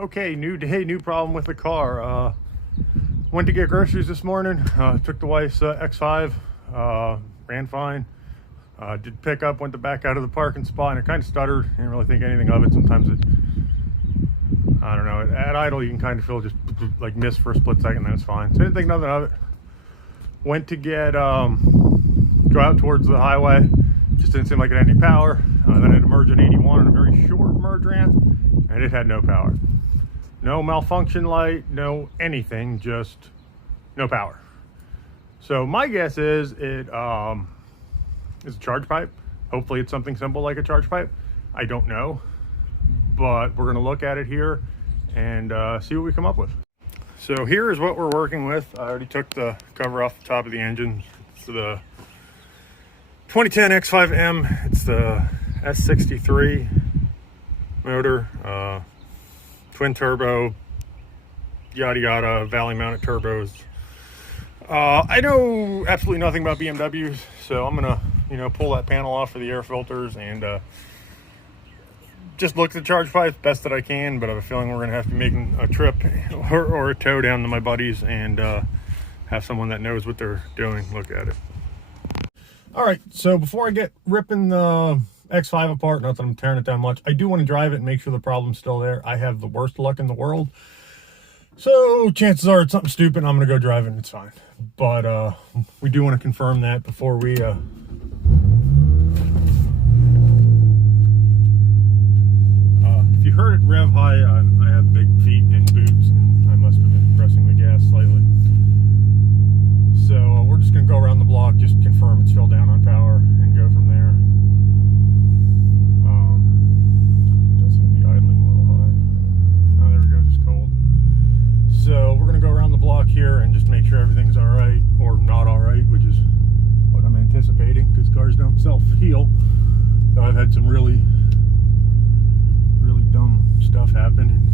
Okay, new day, new problem with the car. Went to get groceries this morning. Took the wife's X5. Ran fine. Did pick up, went to back out of the parking spot, and it kind of stuttered. Didn't really think anything of it. Sometimes it, I don't know, at idle you can kind of feel just like miss for a split second, then it's fine. So I didn't think nothing of it. Went to get, go out towards the highway. Just didn't seem like it had any power. Then I had to merge an 81 on a very short merge ramp, and it had no power. No malfunction light, no anything, just no power. So my guess is it is a charge pipe. Hopefully it's something simple like a charge pipe. I don't know, but we're gonna look at it here and see what we come up with. So here is what we're working with. I already took the cover off the top of the engine. It's the 2010 X5 M. It's the S63 motor. Twin turbo, yada yada, valley mounted turbos. I know absolutely nothing about BMWs, so I'm gonna, pull that panel off for the air filters and just look at the charge pipe best that I can. But I have a feeling we're gonna have to make a trip or a tow down to my buddies and have someone that knows what they're doing look at it. All right, so before I get ripping the X5 apart, not that I'm tearing it down much, I do want to drive it and make sure the problem's still there. I have the worst luck in the world, so chances are it's something stupid and I'm gonna go drive it and it's fine. But we do want to confirm that before we if you heard it rev high, I have big feet and boots and I must have been pressing the gas slightly. So we're just gonna go around the block, just confirm it's still down on power and go from there. So we're gonna go around the block here and just make sure everything's all right or not all right, which is what I'm anticipating because cars don't self-heal. So I've had some really dumb stuff happen and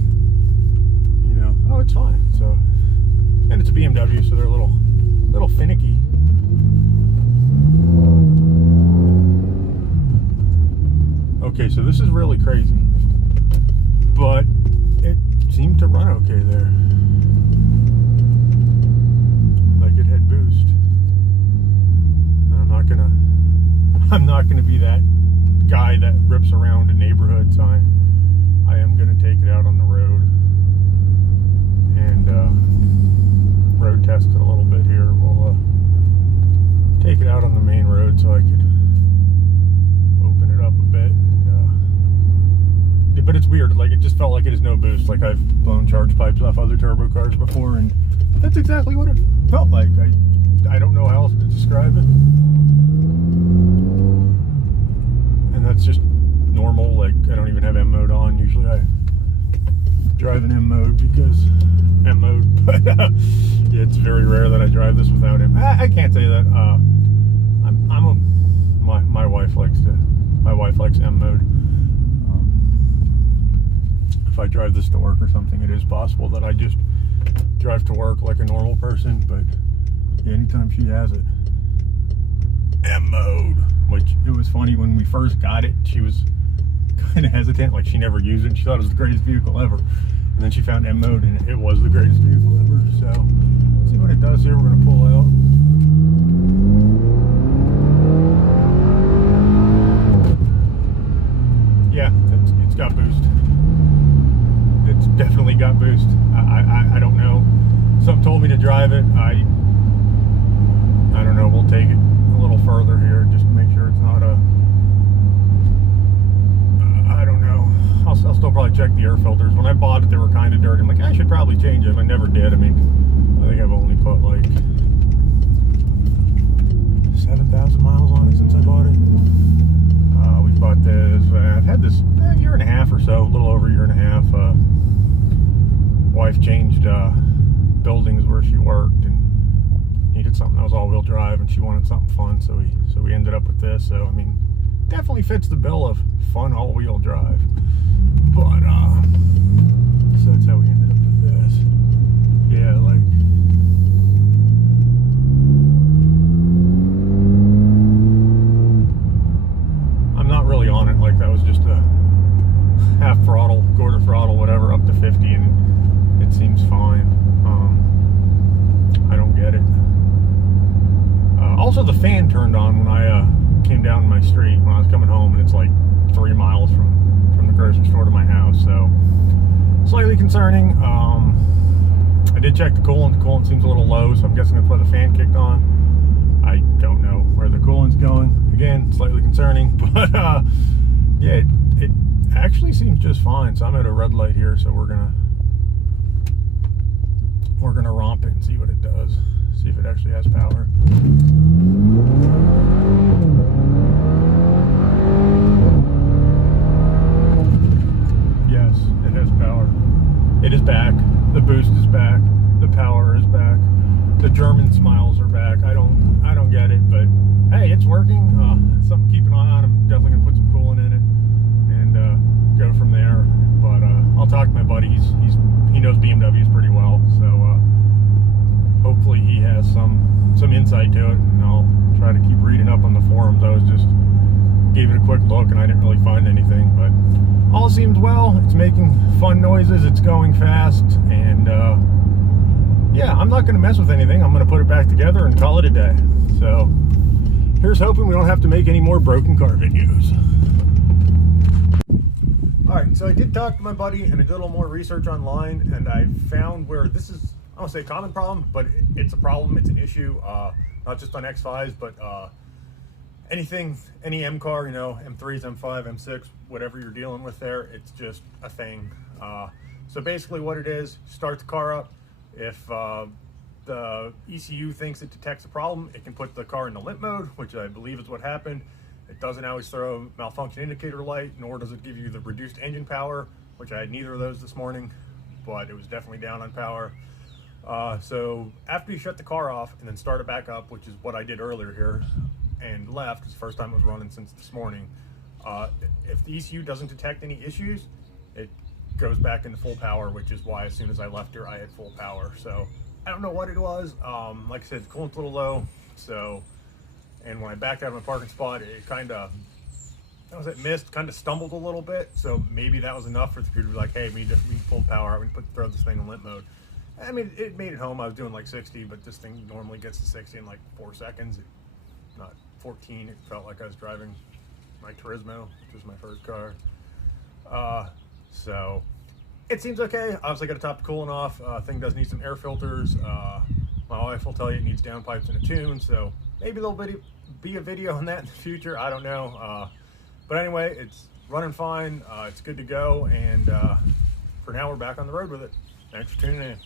oh, it's fine. So, and it's a BMW, so they're a little finicky. Okay, so this is really crazy, but it seemed to run okay there. I'm not gonna be that guy that rips around a neighborhood sign. I am gonna take it out on the road and road test it a little bit here. We'll take it out on the main road so I could open it up a bit. But it's weird, like it just felt like it has no boost. Like I've blown charge pipes off other turbo cars before, and that's exactly what it felt like. I don't know how else to describe it. That's just normal. Like I don't even have M mode on. Usually I drive in M mode because M mode, but it's very rare that I drive this without him. I can't say that. My wife likes M mode. If I drive this to work or something, it is possible that I just drive to work like a normal person. But anytime she has it, M mode. Which it was funny when we first got it, she was kind of hesitant, like she never used it. She thought it was the greatest vehicle ever. And then she found M mode and it was the greatest vehicle ever. So let's see what it does here. We're gonna pull out. Yeah, it's got boost. It's definitely got boost. I don't know. Something told me to drive it. I don't know, we'll take it a little further here just to make sure it's not I don't know. I'll still probably check the air filters. When I bought it, they were kind of dirty. I'm like, I should probably change them. I never did. I mean, I think I've only put like 7,000 miles on it since I bought it. We bought this, I've had this a year and a half or so, a little over a year and a half. Wife changed buildings where she worked and needed something that was all-wheel drive, and she wanted something fun, so we ended up with this. So I mean, definitely fits the bill of fun all-wheel drive. But so that's how we ended up with this. Yeah, like I'm not really on it. Like that was just a half throttle, quarter throttle, whatever, up to 50, and the fan turned on when I came down my street when I was coming home, and it's like 3 miles from the grocery store to my house, so slightly concerning. I did check the coolant. The coolant seems a little low, so I'm guessing that's why the fan kicked on. I don't know where the coolant's going. Again, slightly concerning, but yeah, it actually seems just fine. So I'm at a red light here, so we're gonna romp it and see what it does. See if it actually has power. Yes, it has power. It is back. The boost is back. The power is back. The German smiles are back. I don't get it, but hey, it's working. Something to keep an eye on. I'm definitely gonna put some coolant in it and go from there. But I'll talk to my buddy. He knows BMWs pretty well, so hopefully he has some insight to it, and I'll try to keep reading up on the forums. I was just gave it a quick look, and I didn't really find anything, but all seems well. It's making fun noises. It's going fast, and yeah, I'm not going to mess with anything. I'm going to put it back together and call it a day. So here's hoping we don't have to make any more broken car videos. Alright, so I did talk to my buddy and I did a little more research online, and I found where this is, I don't say a common problem, but it's a problem, it's an issue, not just on X5s, but any M car, you know, M3s, M5, M6, whatever you're dealing with there, it's just a thing. So basically what it is, start the car up. If the ECU thinks it detects a problem, it can put the car into limp mode, which I believe is what happened. It doesn't always throw a malfunction indicator light, nor does it give you the reduced engine power, which I had neither of those this morning, but it was definitely down on power. So after you shut the car off and then start it back up, which is what I did earlier here, and left, because the first time it was running since this morning, if the ECU doesn't detect any issues, it goes back into full power, which is why as soon as I left here, I had full power. So I don't know what it was. Like I said, the coolant's a little low, so, and when I backed out of my parking spot, it kind of, missed, kind of stumbled a little bit, so maybe that was enough for the computer to be like, hey, we need full power out, we need to throw this thing in limp mode. I mean, it made it home. I was doing like 60, but this thing normally gets to 60 in like 4 seconds, not 14. It felt like I was driving my Turismo, which was my first car. So it seems okay. Obviously got to top the coolant off. Thing does need some air filters. My wife will tell you it needs downpipes and a tune, so maybe there'll be a video on that in the future. I don't know. But anyway, it's running fine. It's good to go, and for now we're back on the road with it. Thanks for tuning in.